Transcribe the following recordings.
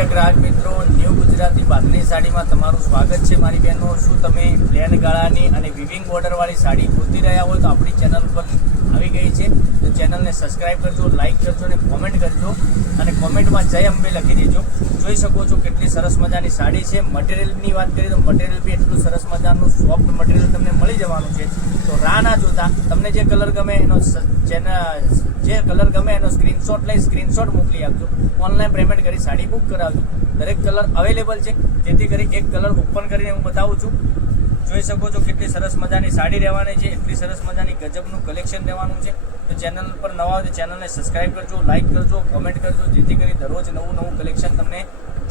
પ્રિય ગ્રાહક મિત્રો, ન્યૂ ગુજરાતી બાંધણી સાડીમાં તમારું સ્વાગત છે. મારી બહેનો, શું તમે પ્લેન ગાળાની અને વિવિંગ બોર્ડરવાળી સાડી શોધી રહ્યા હોય તો આપણી ચેનલ પર આવી ગઈ છે. તો ચેનલને સબસ્ક્રાઈબ કરજો, લાઇક કરજો અને કોમેન્ટ કરજો, અને કોમેન્ટમાં જય અંબે લખી દેજો. જોઈ શકો છો કેટલી સરસ મજાની સાડી છે. મટીરિયલની વાત કરીએ તો મટીરિયલ બી એટલું સરસ મજાનું સોફ્ટ મટીરિયલ તમને મળી જવાનું છે. તો રાહ ના જોતા તમને જે કલર ગમે એનો સ્ક્રીનશોટ લઈ સ્ક્રીનશોટ મોકલી આપજો. ઓનલાઈન પેમેન્ટ કરી સાડી બુક કરાવજો. દરેક કલર અવેલેબલ છે, જેથી કરી એક કલર ઓપન કરીને હું બતાવું છું. જોઈ શકો છો કેટલી સરસ મજાની સાડી રહેવાની છે. એટલી સરસ મજાની ગજબનું કલેક્શન રહેવાનું છે. તો ચેનલ પર નવા હોય તો ચેનલને સબસ્ક્રાઈબ કરજો, લાઇક કરજો, કોમેન્ટ કરજો, જેથી કરી દરરોજ નવું કલેક્શન તમને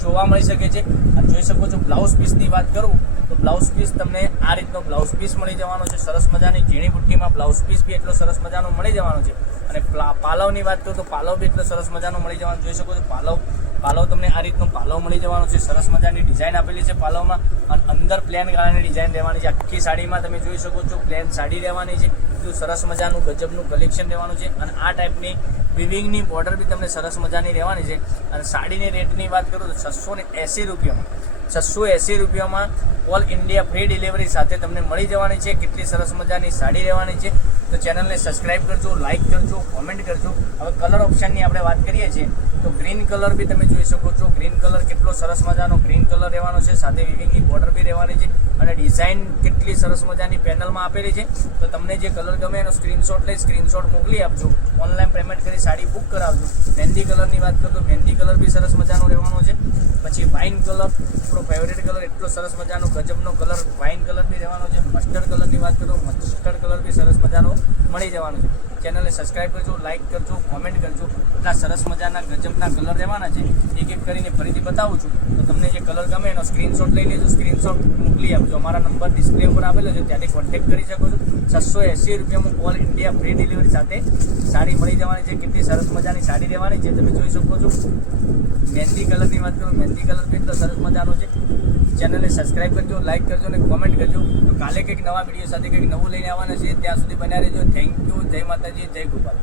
જોવા મળી શકે છે. અને જોઈ શકો છો બ્લાઉઝ પીસની વાત કરું તો બ્લાઉઝ પીસ તમને આ રીતનો બ્લાઉઝ પીસ મળી જવાનો છે. સરસ મજાની ઝીણી બુટ્ટીમાં બ્લાઉઝ પીસ બી એટલો સરસ મજાનો મળી જવાનો છે. અને પાલવની વાત કરું તો પાલવ બી એટલો સરસ મજાનો મળી જવાનો. જોઈ શકો છો પાલવ તમને આ રીતનો પાલવ મળી જવાનો છે. સરસ મજાની ડિઝાઇન આપેલી છે પાલવમાં, અને અંદર પ્લેન ગાળાની ડિઝાઇન રહેવાની છે. આખી સાડીમાં તમે જોઈ શકો છો પ્લેન સાડી રહેવાની છે. એટલું સરસ મજાનું ગજબનું કલેક્શન રહેવાનું છે. અને આ ટાઈપની વિવિંગની બોર્ડર બી તમને સરસ મજાની રહેવાની છે. અને સાડીની રેટની વાત કરું તો 680 રૂપિયામાં ઓલ ઇન્ડિયા ફ્રી ડિલિવરી સાથે તમને મળી જવાની છે. કેટલી સરસ મજાની સાડી રહેવાની છે. તો ચેનલને સબસ્ક્રાઈબ કરજો, લાઇક કરજો, કોમેન્ટ કરજો. હવે કલર ઓપ્શનની આપણે વાત કરીએ છીએ તો ગ્રીન કલર બી તમે જોઈ શકો છો. ગ્રીન કલર કેટલો સરસ મજાનો ગ્રીન કલર રહેવાનો છે. સાથે વિવિંગની બોર્ડર બી રહેવાની છે. અને ડિઝાઇન કેટલી સરસ મજાની પેનલમાં આપેલી છે. તો તમને જે કલર ગમે એનો સ્ક્રીનશોટ લઈ સ્ક્રીનશોટ મોકલી આપજો. ઓનલાઈન પેમેન્ટ કરી સાડી બુક કરાવજો. મહેંદી કલરની વાત કરું તો મહેંદી કલર બી સરસ મજાનો રહેવાનો છે. પછી વાઇન કલર, આપણો ફેવરેટ કલર, એટલો સરસ મજાનો ગજબનો કલર વાઇન કલર બી રહેવાનો છે. મસ્ટર્ડ કલરની વાત કરું મસ્ટર્ડ કલર બી સરસ મજાનો મળી જવાનો છે. ચેનલને સબસ્ક્રાઈબ કરજો, લાઇક કરજો, કોમેન્ટ કરજો. એટલા સરસ મજાના ગજબના કલર રહેવાના છે. એક એક કરીને ફરીથી બતાવું છું. તો તમને જે કલર ગમે એનો સ્ક્રીનશોટ લઈ લેજો, સ્ક્રીનશોટ મોકલી આપજો. અમારા નંબર ડિસ્પ્લે ઉપર આપેલો છે, ત્યાંથી કોન્ટેક્ટ કરી શકો છો. 680 રૂપિયામાં ઓલ ઇન્ડિયા ફ્રી ડિલિવરી સાથે સાડી મળી જવાની છે. કેટલી સરસ મજાની સાડી રહેવાની છે તમે જોઈ શકો છો. મહેંદી કલરની વાત કરું, મહેંદી કલર બી એટલો સરસ મજાનો છે. ચેનલને સબસ્ક્રાઈબ કરજો, લાઇક કરજો અને કોમેન્ટ કરજો. તો કાલે કંઈક નવા વિડીયો સાથે કંઈક નવું લઈને આવવાના છે. ત્યાં સુધી બન્યા રહેજો. Thank you. જય માતાજી, જય ગોપાલ.